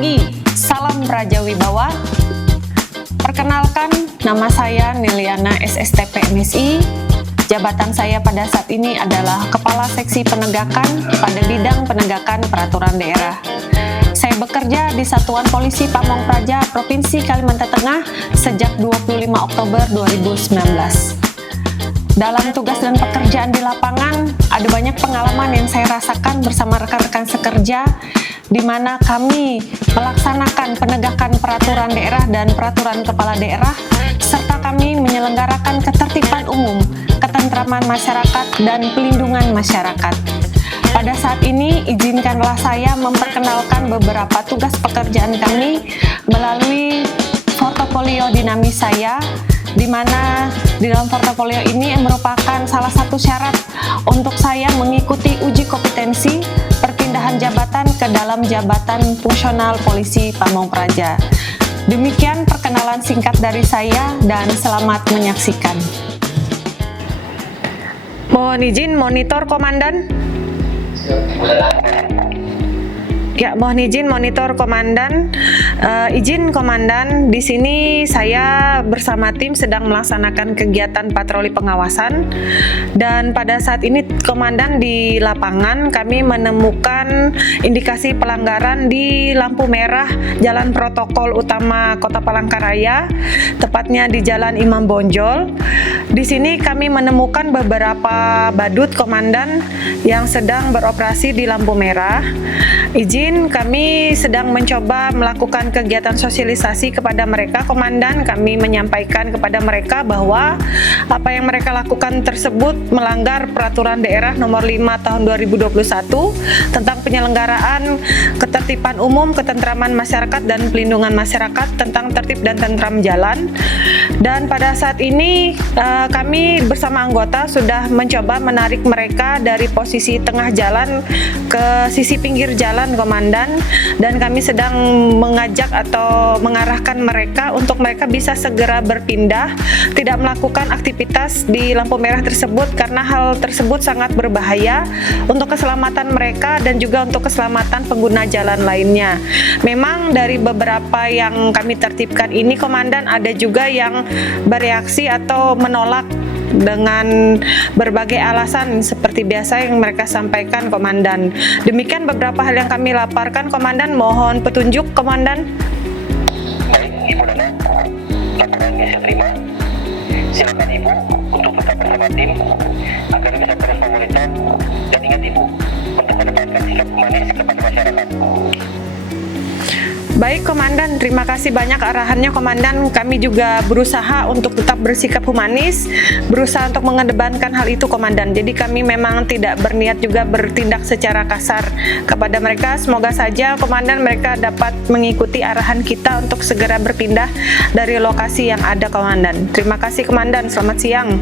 pagi, salam Praja Wibawa. Perkenalkan, nama saya Neliana SSTP MSI. Jabatan saya pada saat ini adalah Kepala Seksi Penegakan pada bidang penegakan peraturan daerah. Saya bekerja di Satuan Polisi Pamong Praja Provinsi Kalimantan Tengah sejak 25 Oktober 2019. Dalam tugas dan pekerjaan di lapangan, ada banyak pengalaman yang saya rasakan bersama rekan-rekan sekerja, di mana kami melaksanakan penegakan peraturan daerah dan peraturan kepala daerah, serta kami menyelenggarakan ketertiban umum, ketentraman masyarakat, dan pelindungan masyarakat. Pada saat ini, izinkanlah saya memperkenalkan beberapa tugas pekerjaan kami melalui portofolio dinamis saya, di mana di dalam portofolio ini merupakan salah satu syarat untuk saya mengikuti uji kompetensi perpindahan jabatan ke dalam jabatan fungsional polisi Pamong Praja. Demikian perkenalan singkat dari saya dan selamat menyaksikan. Mohon izin monitor komandan. Ya, mohon izin monitor komandan. Izin komandan, di sini saya bersama tim sedang melaksanakan kegiatan patroli pengawasan, dan pada saat ini komandan di lapangan kami menemukan indikasi pelanggaran di lampu merah Jalan Protokol Utama Kota Palangkaraya, tepatnya di Jalan Imam Bonjol. Di sini kami menemukan beberapa badut komandan yang sedang beroperasi di lampu merah. Izin, kami sedang mencoba melakukan kegiatan sosialisasi kepada mereka, komandan. Kami menyampaikan kepada mereka bahwa apa yang mereka lakukan tersebut melanggar peraturan daerah nomor 5 tahun 2021 tentang penyelenggaraan ketertiban umum, ketentraman masyarakat, dan pelindungan masyarakat tentang tertib dan tentram jalan. Dan pada saat ini kami bersama anggota sudah mencoba menarik mereka dari posisi tengah jalan ke sisi pinggir jalan, komandan, dan kami sedang mengajak atau mengarahkan mereka untuk mereka bisa segera berpindah, tidak melakukan aktivitas di lampu merah tersebut karena hal tersebut sangat berbahaya untuk keselamatan mereka dan juga untuk keselamatan pengguna jalan lainnya. Memang dari beberapa yang kami tertibkan ini, komandan, ada juga yang bereaksi atau menolak dengan berbagai alasan seperti biasa yang mereka sampaikan, komandan. Demikian beberapa hal yang kami laporkan, komandan. Mohon petunjuk, komandan. Baik, Ibu Nana, laporannya saya terima. Silakan Ibu untuk tetap bersama tim agar bisa terus memonitor, dan ingat Ibu untuk menempatkan sikap humanis kepada masyarakat. Baik, komandan, terima kasih banyak arahannya, komandan. Kami juga berusaha untuk tetap bersikap humanis, berusaha untuk mengedepankan hal itu, komandan. Jadi kami memang tidak berniat juga bertindak secara kasar kepada mereka. Semoga saja, komandan, mereka dapat mengikuti arahan kita untuk segera berpindah dari lokasi yang ada, komandan. Terima kasih, komandan. Selamat siang.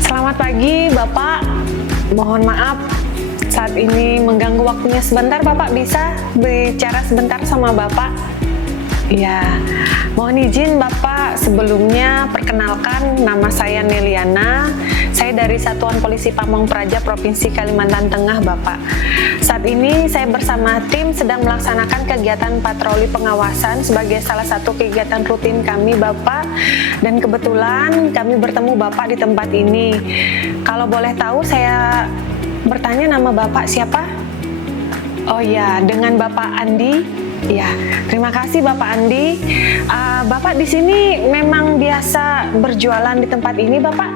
Selamat pagi, Bapak. Mohon maaf saat ini mengganggu waktunya sebentar. Bapak bisa bicara sebentar sama Bapak? Ya, mohon izin Bapak, sebelumnya perkenalkan, nama saya Neliana. Saya dari Satuan Polisi Pamong Praja Provinsi Kalimantan Tengah, Bapak. Saat ini saya bersama tim sedang melaksanakan kegiatan patroli pengawasan sebagai salah satu kegiatan rutin kami, Bapak. Dan kebetulan kami bertemu Bapak di tempat ini. Kalau boleh tahu, saya bertanya, nama Bapak siapa? Oh ya, dengan Bapak Andi. Ya, terima kasih Bapak Andi. Bapak di sini memang biasa berjualan di tempat ini, Bapak?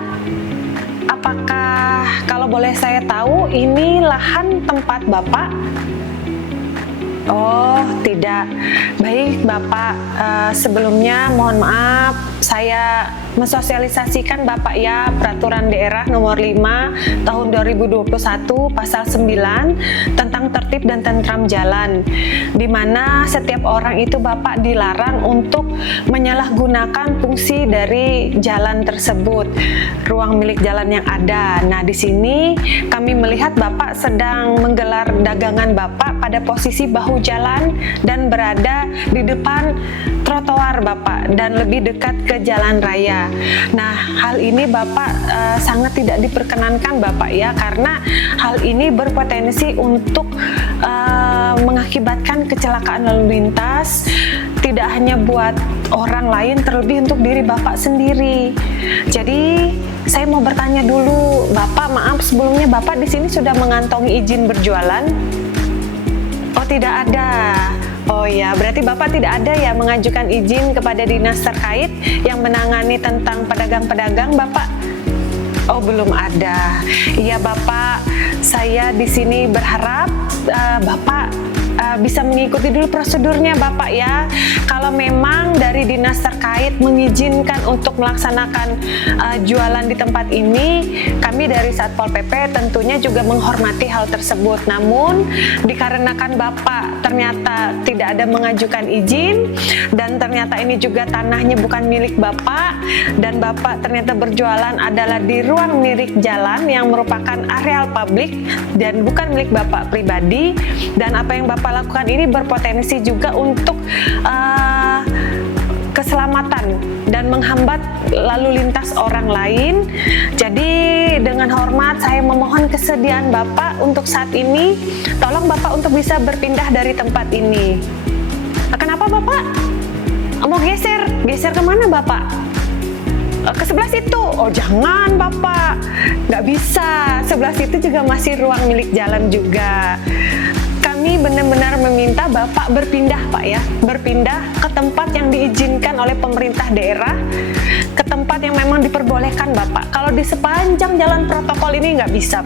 Apakah kalau boleh saya tahu ini lahan tempat Bapak? Oh, tidak. Baik, Bapak. Sebelumnya mohon maaf, saya mensosialisasikan Bapak ya peraturan daerah nomor 5 tahun 2021 pasal 9 tentang tertib dan tentram jalan, di mana setiap orang itu Bapak dilarang untuk menyalahgunakan fungsi dari jalan tersebut, ruang milik jalan yang ada. Nah, di sini kami melihat Bapak sedang menggelar dagangan Bapak pada posisi bahu jalan dan berada di depan trotoar Bapak dan lebih dekat ke jalan raya. Nah, hal ini Bapak sangat tidak diperkenankan Bapak ya, karena hal ini berpotensi untuk mengakibatkan kecelakaan lalu lintas, tidak hanya buat orang lain, terlebih untuk diri Bapak sendiri. Jadi saya mau bertanya dulu, Bapak, maaf sebelumnya, Bapak di sini sudah mengantongi izin berjualan? Oh, tidak ada. Oh ya, berarti Bapak tidak ada ya mengajukan izin kepada dinas terkait yang menangani tentang pedagang-pedagang, Bapak? Oh, belum ada. Iya, Bapak, saya di sini berharap Bapak bisa mengikuti dulu prosedurnya, Bapak ya. Kalau memang dari dinas terkait mengizinkan untuk melaksanakan jualan di tempat ini, kami dari Satpol PP tentunya juga menghormati hal tersebut. Namun dikarenakan Bapak ternyata tidak ada mengajukan izin, dan ternyata ini juga tanahnya bukan milik Bapak, dan Bapak ternyata berjualan adalah di ruang milik jalan yang merupakan areal publik dan bukan milik Bapak pribadi, dan apa yang Bapak lakukan ini berpotensi juga untuk keselamatan dan menghambat lalu lintas orang lain. Jadi dengan hormat saya memohon kesediaan Bapak untuk saat ini, tolong Bapak untuk bisa berpindah dari tempat ini. Kenapa Bapak? Mau geser? Geser kemana Bapak? Ke sebelah situ. Oh jangan Bapak, nggak bisa, sebelah situ juga masih ruang milik jalan juga. Kami benar-benar meminta Bapak berpindah Pak ya, berpindah ke tempat yang diizinkan oleh pemerintah daerah, ke tempat yang memang diperbolehkan Bapak. Kalau di sepanjang jalan protokol ini nggak bisa,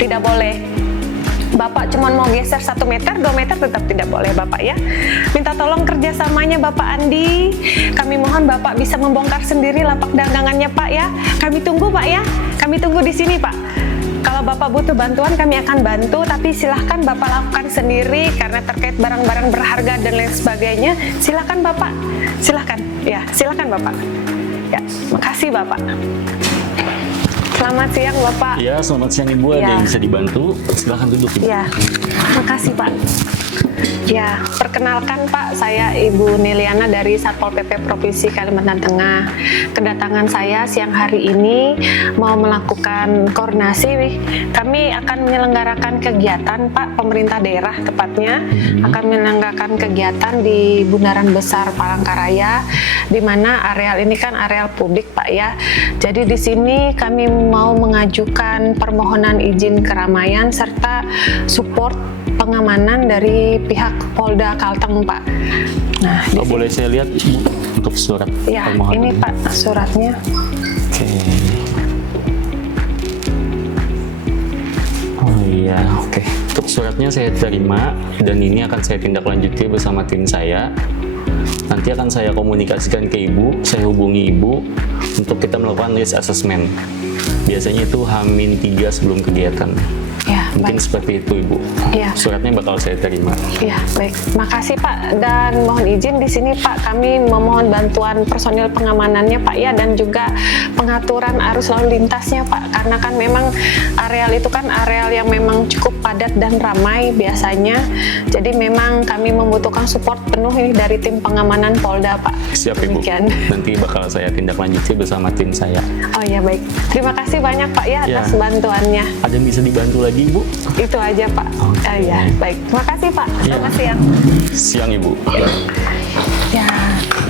tidak boleh. Bapak cuma mau geser 1 meter, 2 meter tetap tidak boleh Bapak ya. Minta tolong kerjasamanya Bapak Andi. Kami mohon Bapak bisa membongkar sendiri lapak dagangannya Pak ya. Kami tunggu Pak ya. Kami tunggu di sini Pak. Kalau Bapak butuh bantuan kami akan bantu, tapi silahkan Bapak lakukan sendiri karena terkait barang-barang berharga dan lain sebagainya. Silahkan Bapak. Silahkan. Ya, silahkan Bapak. Ya, makasih Bapak. Selamat siang Bapak. Ya, selamat siang Ibu. Ada yang bisa dibantu? Silahkan duduk Ibu. Ya, makasih Pak. Ya, perkenalkan Pak, saya Ibu Niliana dari Satpol PP Provinsi Kalimantan Tengah. Kedatangan saya siang hari ini mau melakukan koordinasi. Kami akan menyelenggarakan kegiatan Pak, pemerintah daerah tepatnya akan menyelenggarakan kegiatan di Bundaran Besar Palangkaraya, di mana areal ini kan areal publik Pak ya. Jadi di sini kami mau mengajukan permohonan izin keramaian serta support pengamanan dari pihak Polda Kalteng Pak. Nah, boleh saya lihat Ibu untuk surat ya, permohonan? ini Pak suratnya. Oke. Oh iya, oke. Untuk suratnya saya terima dan ini akan saya tindak lanjuti bersama tim saya. Nanti akan saya komunikasikan ke Ibu, saya hubungi Ibu untuk kita melakukan risk assessment. Biasanya itu H-3 sebelum kegiatan. Ya, Mungkin baik. seperti itu Ibu. Ya. Suratnya bakal saya terima. Ya, baik. Makasih Pak, dan mohon izin di sini Pak, kami memohon bantuan personil pengamanannya Pak ya, dan juga pengaturan arus lalu lintasnya Pak, karena kan memang areal itu kan areal yang memang cukup padat dan ramai biasanya. Jadi memang kami membutuhkan support penuh ini dari tim pengamanan Polda Pak. Siap Ibu. Demikian. Nanti bakal saya tindak lanjuti bersama tim saya. Oh ya, baik. Terima kasih banyak Pak ya atas Ya. bantuannya. Ada yang bisa dibantu lagi Ibu? Itu aja Pak. Oke. Ya, baik. Terima kasih Pak. Ya. Selamat siang. Siang Ibu. Ya,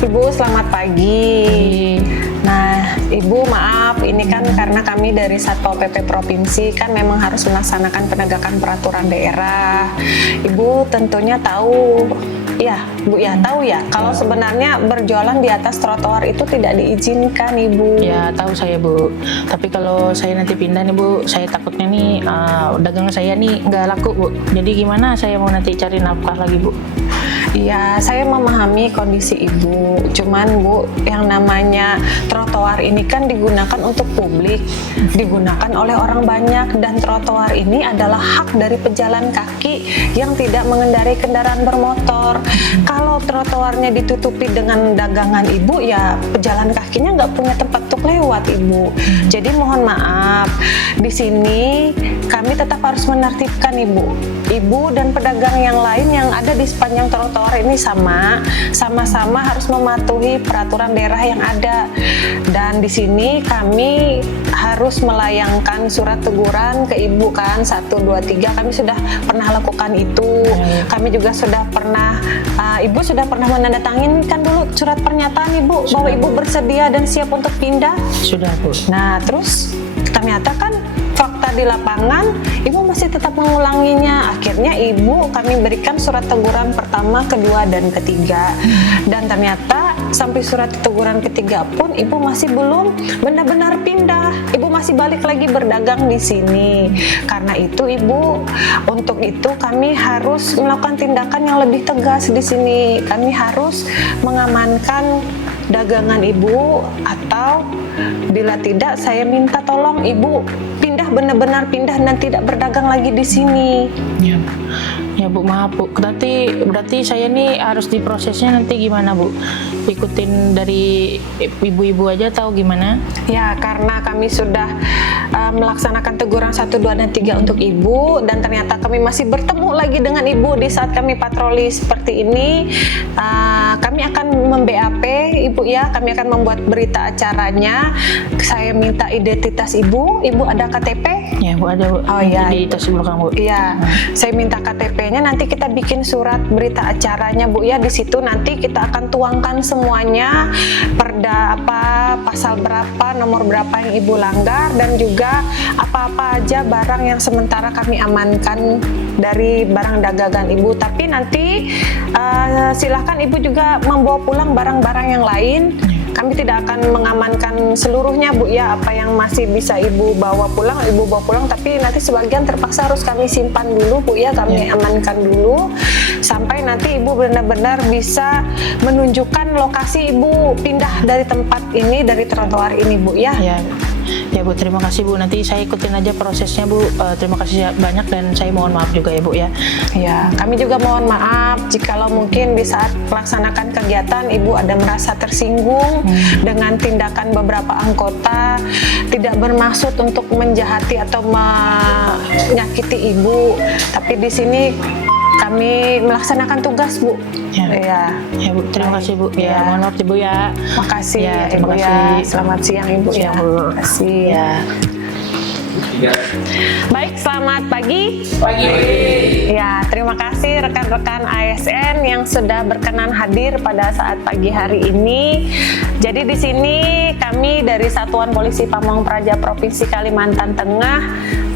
Ibu selamat pagi. Nah, Ibu maaf, ini kan karena kami dari Satpol PP Provinsi kan memang harus melaksanakan penegakan peraturan daerah. Ibu tentunya tahu, ya Bu ya tahu ya, kalau sebenarnya berjualan di atas trotoar itu tidak diizinkan Ibu. Ya tahu saya Bu, tapi kalau saya nanti pindah nih Bu, saya takutnya nih dagangan saya nih nggak laku Bu. Jadi gimana saya mau nanti cari nafkah lagi Bu? Iya, saya memahami kondisi Ibu. Cuman Bu, yang namanya trotoar ini kan digunakan untuk publik, digunakan oleh orang banyak, dan trotoar ini adalah hak dari pejalan kaki yang tidak mengendarai kendaraan bermotor. Kalau trotoarnya ditutupi dengan dagangan Ibu, ya pejalan kakinya nggak punya tempat untuk lewat Ibu. Jadi mohon maaf, di sini kami tetap harus menertibkan Ibu dan pedagang yang lain yang ada di sepanjang trotoar trotoar ini sama-sama harus mematuhi peraturan daerah yang ada. Dan di sini kami harus melayangkan surat teguran ke Ibu kan 1, 2, 3. Kami sudah pernah lakukan itu. Kami juga sudah pernah Ibu sudah pernah menandatangani kan dulu surat pernyataan Ibu bahwa Ibu bersedia dan siap untuk pindah. Sudah Bu. Nah, terus ternyata kan fakta di lapangan Ibu masih tetap mengulanginya. Akhirnya kami berikan surat teguran pertama, kedua, dan ketiga. Dan ternyata sampai surat teguran ketiga pun Ibu masih belum benar-benar pindah. Ibu masih balik lagi berdagang di sini. Karena itu untuk itu kami harus melakukan tindakan yang lebih tegas di sini. Kami harus mengamankan dagangan Ibu, atau bila tidak saya minta tolong Ibu pindah, benar-benar pindah dan tidak berdagang lagi di sini. Ya Bu, maaf Bu. Berarti saya nih harus diprosesnya nanti gimana Bu? Ikutin dari ibu-ibu aja atau gimana? Ya, karena kami sudah melaksanakan teguran 1, 2, dan 3 untuk Ibu, dan ternyata kami masih bertemu lagi dengan Ibu di saat kami patroli seperti ini. Kami akan mem-BAP Ibu ya, kami akan membuat berita acaranya. Saya minta identitas Ibu ada KTP? Ya Bu, ada Bu. Oh iya. Di tas belakang Bu. Iya, saya minta KTP-nya, nanti kita bikin surat berita acaranya Bu ya. Di situ nanti kita akan tuangkan semuanya, perda apa, pasal berapa, nomor berapa yang Ibu langgar, dan juga apa-apa aja barang yang sementara kami amankan dari barang dagangan Ibu. Tapi nanti silahkan Ibu juga membawa pulang barang-barang yang lain. Kami tidak akan mengamankan seluruhnya Bu ya, apa yang masih bisa Ibu bawa pulang, tapi nanti sebagian terpaksa harus kami simpan dulu Bu ya, kami amankan dulu sampai nanti Ibu benar-benar bisa menunjukkan lokasi Ibu pindah dari tempat ini, dari trotoar ini Bu ya. Ya Bu, terima kasih Bu. Nanti saya ikutin aja prosesnya Bu. Terima kasih banyak, dan saya mohon maaf juga ya Bu ya. Ya, kami juga mohon maaf jikalau mungkin di saat melaksanakan kegiatan Ibu ada merasa tersinggung dengan tindakan beberapa anggota, tidak bermaksud untuk menjahati atau menyakiti Ibu, tapi di sini kami melaksanakan tugas Bu. Ya Bu, terima kasih Bu. Ya, mohon maaf Bu ya. Makasih ya, Ibu terima kasih. ya. Selamat siang Ibu ya. Terima kasih. Ya. Baik, selamat pagi. Ya, terima kasih rekan-rekan ASN yang sudah berkenan hadir pada saat pagi hari ini. Jadi di sini kami dari Satuan Polisi Pamong Praja Provinsi Kalimantan Tengah,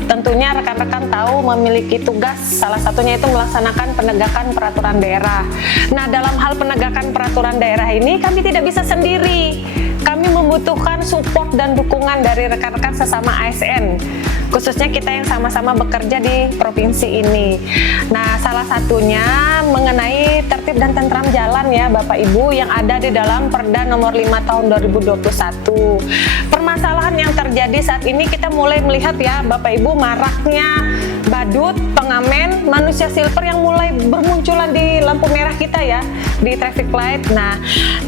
tentunya rekan-rekan tahu memiliki tugas, salah satunya itu melaksanakan penegakan peraturan daerah. Nah, dalam hal penegakan peraturan daerah ini kami tidak bisa sendiri. Kami membutuhkan support dan dukungan dari rekan-rekan sesama ASN, khususnya kita yang sama-sama bekerja di provinsi ini. Nah, salah satunya mengenai tertib dan tentram jalan ya Bapak Ibu yang ada di dalam Perda nomor 5 tahun 2021. Permasalahan yang terjadi saat ini kita mulai melihat ya Bapak Ibu, maraknya badut, pengamen, manusia silver yang mulai bermunculan di lampu merah kita ya, di traffic light. Nah,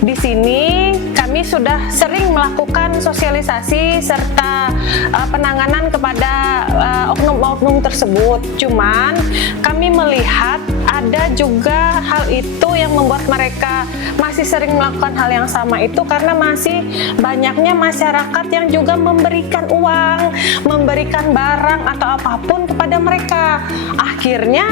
di sini kami sudah sering melakukan sosialisasi serta penanganan kepada oknum-oknum tersebut. Cuman kami melihat ada juga hal itu yang membuat mereka masih sering melakukan hal yang sama itu karena masih banyaknya masyarakat yang juga memberikan uang, memberikan barang atau apapun kepada mereka. Akhirnya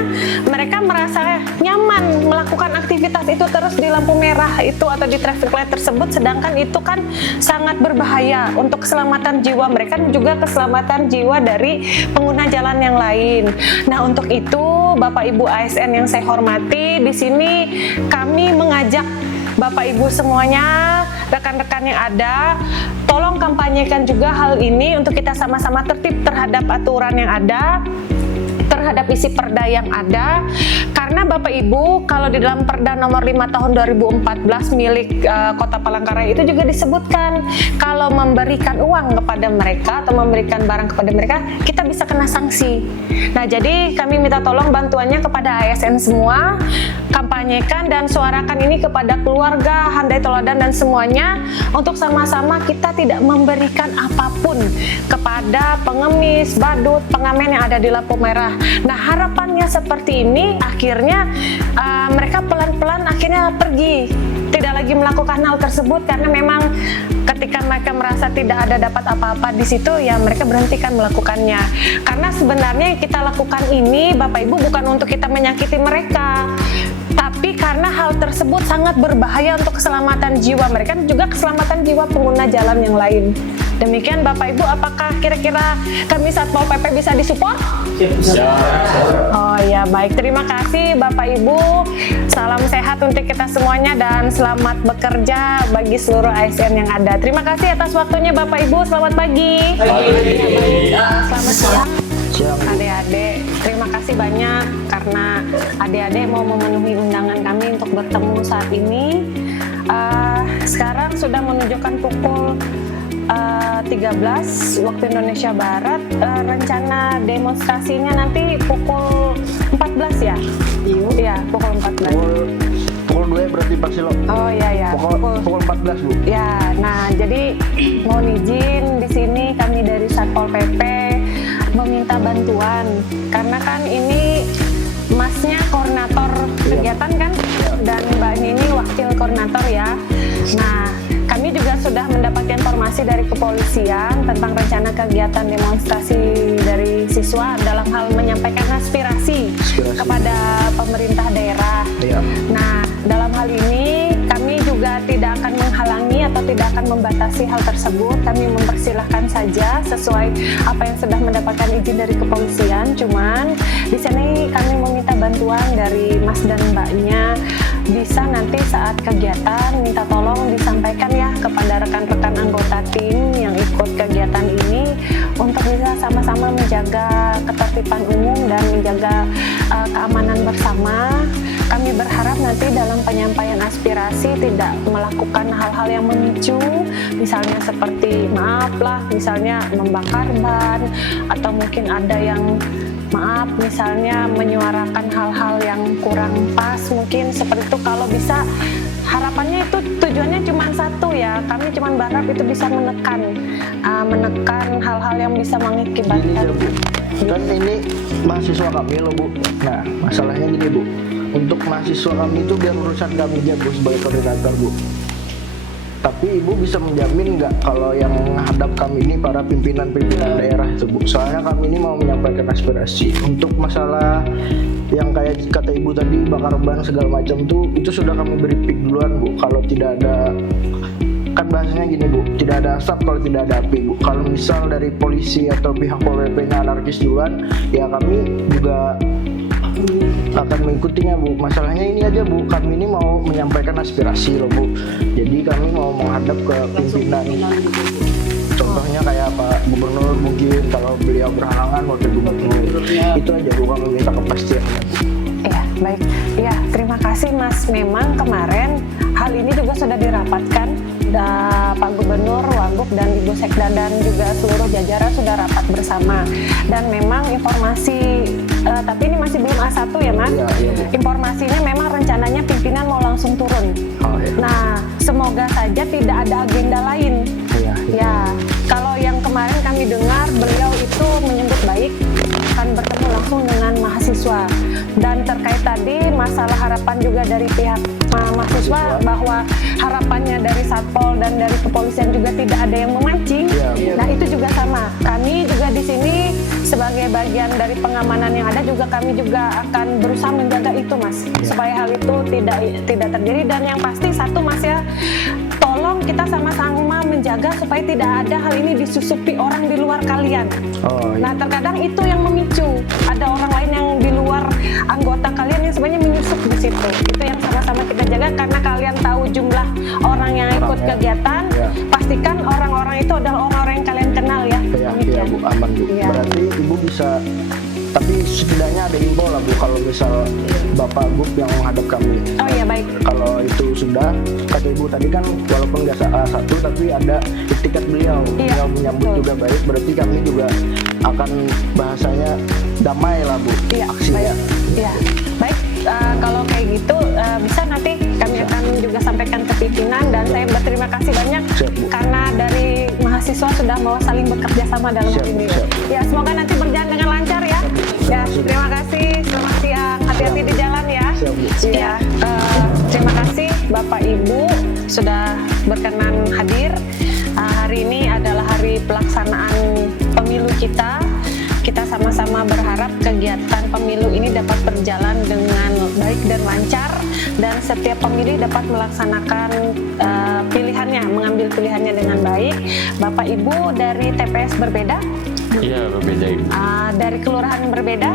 mereka merasa nyaman melakukan aktivitas itu terus di lampu merah itu atau di traffic light tersebut, sedangkan itu kan sangat berbahaya untuk keselamatan jiwa mereka dan juga keselamatan jiwa dari pengguna jalan yang lain. Nah, untuk itu Bapak Ibu ASN yang saya hormati, di sini kami mengajak Bapak Ibu semuanya, rekan-rekan yang ada, tolong kampanyekan juga hal ini untuk kita sama-sama tertib terhadap aturan yang ada, terhadap isi perda yang ada. Karena Bapak Ibu, kalau di dalam Perda nomor 5 tahun 2014 milik Kota Palangkaraya itu juga disebutkan kalau memberikan uang kepada mereka atau memberikan barang kepada mereka, kita bisa kena sanksi. Nah, jadi kami minta tolong bantuannya kepada ASN semua, kampanyekan dan suarakan ini kepada keluarga, handai teladan dan semuanya untuk sama-sama kita tidak memberikan apapun kepada pengemis, badut, pengamen yang ada di lampu merah. Nah, harapannya seperti ini, akhirnya akhirnya mereka pelan-pelan akhirnya pergi, tidak lagi melakukan hal tersebut karena memang ketika mereka merasa tidak ada dapat apa-apa di situ, ya mereka berhentikan melakukannya. Karena sebenarnya yang kita lakukan ini Bapak Ibu bukan untuk kita menyakiti mereka, tapi karena hal tersebut sangat berbahaya untuk keselamatan jiwa mereka dan juga keselamatan jiwa pengguna jalan yang lain. Demikian Bapak Ibu, apakah kira-kira kami Satpol PP bisa disupport? Oh ya, baik. Terima kasih Bapak Ibu. Salam sehat untuk kita semuanya dan selamat bekerja bagi seluruh ASN yang ada. Terima kasih atas waktunya Bapak Ibu. Selamat pagi. Selamat siang. Adik-adik, terima kasih banyak karena adik-adik mau memenuhi undangan kami untuk bertemu saat ini. Sekarang sudah menunjukkan pukul 13 waktu Indonesia Barat. Rencana demonstrasinya nanti pukul 14 ya? Iya, pukul 14. Pukul 2 berarti Pak Silo. Oh iya. Pukul 14 Bu. Ya, nah jadi mohon izin di sini kami dari Satpol PP meminta bantuan karena kan ini Masnya koordinator kegiatan kan dan Mbaknya ini wakil koordinator ya. Nah, kami juga sudah mendapat informasi dari kepolisian tentang rencana kegiatan demonstrasi dari siswa dalam hal menyampaikan aspirasi kepada pemerintah daerah. Iya. Nah, dalam hal ini kami juga tidak akan menghalangi atau tidak akan membatasi hal tersebut. Kami mempersilahkan saja sesuai apa yang sudah mendapatkan izin dari kepolisian. Cuman di sini kami meminta bantuan dari Mas dan Mbaknya, bisa nanti saat kegiatan minta tolong disampaikan ya kepada rekan-rekan anggota tim yang ikut kegiatan ini untuk bisa sama-sama menjaga ketertiban umum dan menjaga keamanan bersama. Kami berharap nanti dalam penyampaian aspirasi tidak melakukan hal-hal yang memicu, misalnya seperti maaf lah, misalnya membakar ban, atau mungkin ada yang maaf misalnya menyuarakan hal-hal yang kurang pas, mungkin seperti itu. Kalau bisa harapannya itu tujuannya cuma satu ya, kami cuma berharap itu bisa menekan hal-hal yang bisa mengakibatkan. Gini aja Bu, kan ini mahasiswa kami loh Bu. Nah masalahnya gini Bu, untuk mahasiswa kami itu biar urusan kami aja Bu sebagai koordinator Bu. Tapi Ibu bisa menjamin nggak kalau yang menghadap kami ini para pimpinan-pimpinan daerah itu Bu? Soalnya kami ini mau menyampaikan aspirasi untuk masalah yang kayak kata Ibu tadi bakar ban segala macam tuh, itu sudah kami briefing duluan Bu. Kalau tidak ada, kan bahasanya gini Bu, tidak ada asap kalau tidak ada api Bu. Kalau misal dari polisi atau pihak Pol PP-nya anarkis duluan, ya kami juga akan mengikutinya Bu. Masalahnya ini aja Bu, kami ini mau menyampaikan aspirasi loh Bu. Jadi kami mau menghadap ke pimpinan. Contohnya kayak Pak Gubernur mungkin, kalau beliau berhalangan wakil gubernur. Itu aja Bu, kami minta kepastian. Ya, baik. Ya, terima kasih Mas. Memang kemarin hal ini juga sudah dirapatkan. Pak Gubernur, Wagub, dan Ibu Sekda dan juga seluruh jajaran sudah rapat bersama. Dan memang informasi, tapi ini masih belum A1 ya Mas? Iya. Informasinya memang rencananya pimpinan mau langsung turun. Oh, iya. Nah, semoga saja tidak ada agenda lain. Iya. Ya, kalau yang kemarin kami dengar beliau itu menyebut baik akan bertemu langsung dengan mahasiswa. Dan terkait tadi masalah harapan juga dari pihak mahasiswa bahwa harapannya dari Satpol dan dari kepolisian juga tidak ada yang memancing. Iya. Nah, itu juga sama. Kami juga di sini sebagai bagian dari pengamanan yang ada juga kami juga akan berusaha menjaga itu Mas, supaya hal itu tidak terjadi. Dan yang pasti satu Mas ya, tolong kita sama-sama menjaga supaya tidak ada hal ini disusupi orang di luar kalian. Oh, iya. Nah, terkadang itu yang memicu. Ada orang lain yang di luar anggota kalian yang sebenarnya menyusup di situ. Itu yang sama-sama kita jaga karena kalian tahu jumlah orang yang ikut Orangnya. kegiatan. Ya. Pastikan orang-orang itu adalah orang-orang yang kalian kenal ya. Iya Bu, aman Bu. Iya. Berarti Ibu bisa, tapi setidaknya ada info lah Bu, kalau misal Bapak Gub yang menghadap kami. Oh iya, baik. Kalau itu sudah, kata Ibu tadi kan walaupun nggak satu tapi ada etikat beliau. Iya, Beliau menyambut betul. juga baik, berarti kami juga akan bahasanya damai lah Bu, Iya, aksinya. baik. Iya, baik. Kalau kayak gitu bisa nanti kami akan juga sampaikan ke pimpinan dan saya berterima kasih banyak Siap, Bu. karena dari mahasiswa sudah mau saling bekerja sama dalam hal Siap, ini. siap. Ya, semoga nanti berjalan dengan lancar ya. Ya, terima kasih. Selamat siang. hati-hati di jalan ya. Siap, Bu. Iya. Terima kasih Bapak Ibu sudah berkenan hadir. Hari ini adalah hari pelaksanaan pemilu kita. Kita sama-sama berharap kegiatan pemilu ini dapat berjalan dengan baik dan lancar, dan setiap pemilih dapat melaksanakan pilihannya, mengambil pilihannya dengan baik. Bapak Ibu dari TPS berbeda? Iya, berbeda Ibu. Dari kelurahan berbeda?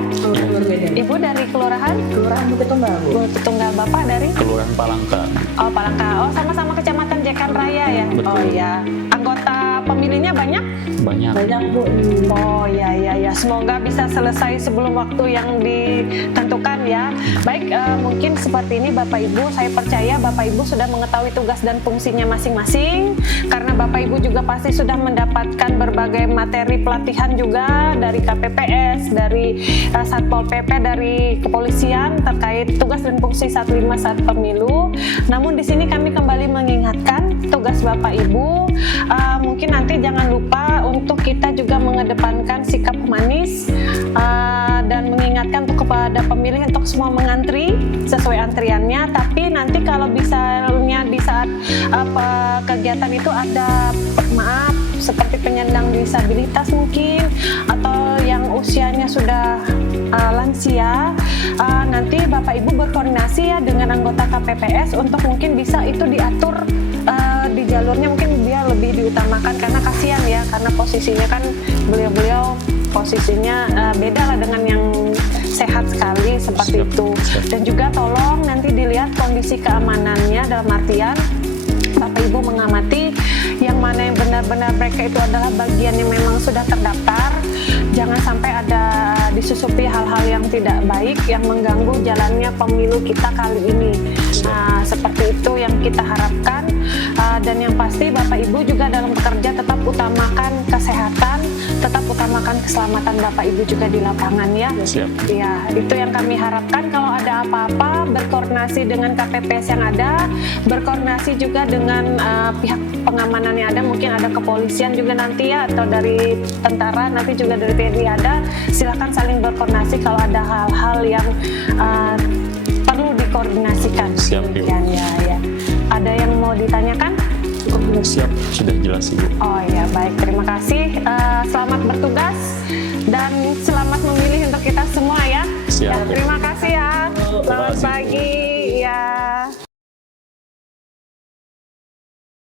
Berbeda. Ibu dari kelurahan? Kelurahan Bukit Tunggal, Bu. Bukit Tunggal. Bapak dari? Kelurahan Palangka. Oh, Palangka. Oh, sama-sama Kecamatan Jekan Raya ya? Betul. Oh iya. Anggota pemilihnya banyak? Banyak. Bu. Oh ya. Semoga bisa selesai sebelum waktu yang ditentukan ya. Baik, mungkin seperti ini Bapak Ibu. Saya percaya Bapak Ibu sudah mengetahui tugas dan fungsinya masing-masing. Karena Bapak Ibu juga pasti sudah mendapatkan berbagai materi pelatihan juga dari KPPS, dari Satpol PP, dari kepolisian terkait tugas dan fungsi 15 saat pemilu. Namun di sini kami kembali mengingatkan tugas Bapak Ibu, mungkin nanti jangan lupa untuk kita juga mengedepankan sikap humanis dan mengingatkan untuk kepada pemilih untuk semua mengantri sesuai antriannya. Tapi nanti kalau misalnya di saat kegiatan itu ada maaf seperti penyandang disabilitas mungkin atau yang usianya sudah lansia, nanti Bapak Ibu berkoordinasi ya dengan anggota KPPS untuk mungkin bisa itu diatur di jalurnya, mungkin dia lebih diutamakan karena kasihan ya, karena posisinya kan beliau posisinya beda lah dengan yang sehat sekali seperti Siap. itu. Dan juga tolong nanti dilihat kondisi keamanannya, dalam artian Bapak Ibu mengamati yang mana yang benar-benar mereka itu adalah bagian yang memang sudah terdaftar. Jangan sampai ada disusupi hal-hal yang tidak baik yang mengganggu jalannya pemilu kita kali ini. Nah, seperti itu yang kita harapkan. Dan yang pasti Bapak Ibu juga dalam bekerja tetap utamakan kesehatan, tetap utamakan keselamatan Bapak Ibu juga di lapangan ya. Siap. Ya, itu yang kami harapkan. Kalau ada apa-apa, berkoordinasi dengan KPPS yang ada, berkoordinasi juga dengan pihak pengamanan yang ada, mungkin ada kepolisian juga nanti ya, atau dari tentara, nanti juga dari TNI ada. Silakan saling berkoordinasi kalau ada hal-hal yang perlu dikoordinasikan. Siap, Ibu. Demikian, ya. Ada yang mau ditanyakan? Siap, sudah jelas Ibu. Oh ya, baik, terima kasih. Selamat bertugas dan selamat memilih untuk kita semua ya. Siap. Ya, terima kasih ya. Selamat kasih. pagi.